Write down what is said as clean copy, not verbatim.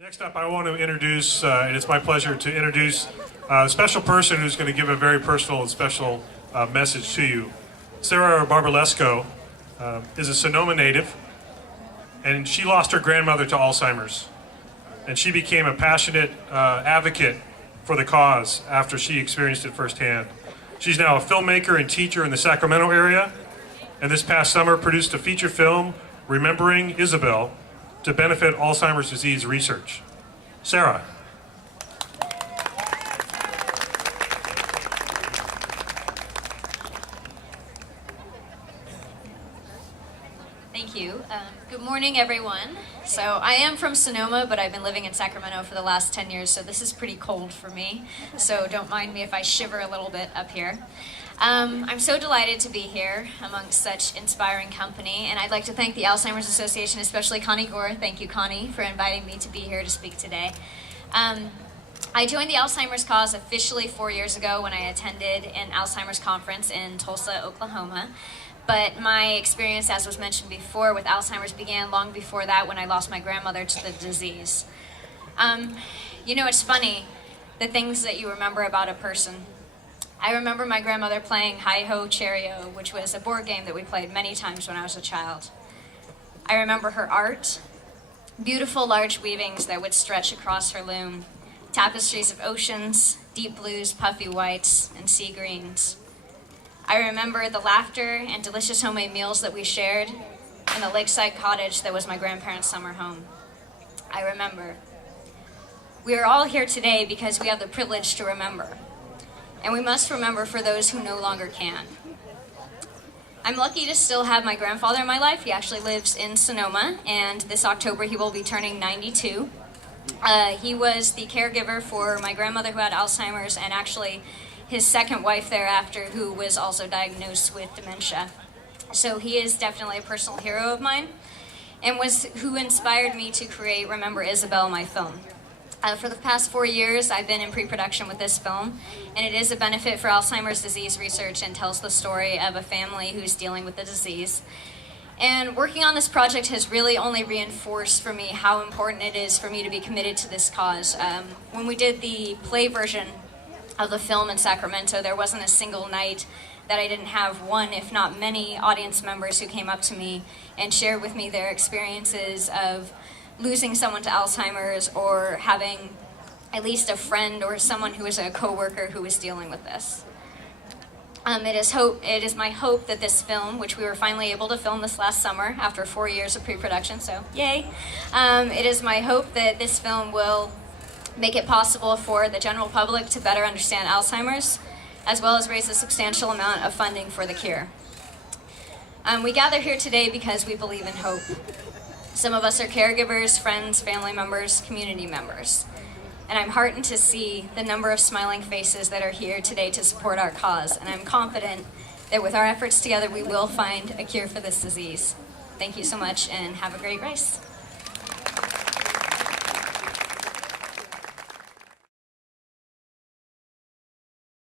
Next up, I want to introduce, and it's my pleasure to introduce a special person who's going to give a very personal and special message to you. Sarah Barbulesco is a Sonoma native, and she lost her grandmother to Alzheimer's. And she became a passionate advocate for the cause after she experienced it firsthand. She's now a filmmaker and teacher in the Sacramento area, and this past summer produced a feature film, Remembering Isabel, to benefit Alzheimer's disease research. Sarah. Thank you. Good morning, everyone. So I am from Sonoma, but I've been living in Sacramento for the last 10 years, so this is pretty cold for me. So don't mind me if I shiver a little bit up here. I'm so delighted to be here amongst such inspiring company, and I'd like to thank the Alzheimer's Association, especially Connie Gore. Thank you, Connie, for inviting me to be here to speak today. I joined the Alzheimer's cause officially 4 years ago when I attended an Alzheimer's conference in Tulsa, Oklahoma. But my experience, as was mentioned before, with Alzheimer's began long before that when I lost my grandmother to the disease. You know, it's funny, the things that you remember about a person. I remember my grandmother playing Hi-Ho Cherry-O, which was a board game that we played many times when I was a child. I remember her art, beautiful large weavings that would stretch across her loom, tapestries of oceans, deep blues, puffy whites, and sea greens. I remember the laughter and delicious homemade meals that we shared in the lakeside cottage that was my grandparents' summer home. I remember. We are all here today because we have the privilege to remember. And we must remember for those who no longer can. I'm lucky to still have my grandfather in my life. He actually lives in Sonoma, and this October he will be turning 92. He was the caregiver for my grandmother who had Alzheimer's, and actually his second wife thereafter, who was also diagnosed with dementia. So he is definitely a personal hero of mine, and was who inspired me to create Remember Isabel, my film. For the past 4 years, I've been in pre-production with this film, and it is a benefit for Alzheimer's disease research and tells the story of a family who's dealing with the disease. And working on this project has really only reinforced for me how important it is for me to be committed to this cause. When we did the play version of the film in Sacramento, there wasn't a single night that I didn't have one, if not many, audience members who came up to me and shared with me their experiences of losing someone to Alzheimer's, or having at least a friend or someone who is a coworker who is dealing with this. It is my hope that this film, which we were finally able to film this last summer after 4 years of pre-production, so yay. It is my hope that this film will make it possible for the general public to better understand Alzheimer's, as well as raise a substantial amount of funding for the cure. We gather here today because we believe in hope. Some of us are caregivers, friends, family members, community members. And I'm heartened to see the number of smiling faces that are here today to support our cause. And I'm confident that with our efforts together, we will find a cure for this disease. Thank you so much, and have a great race.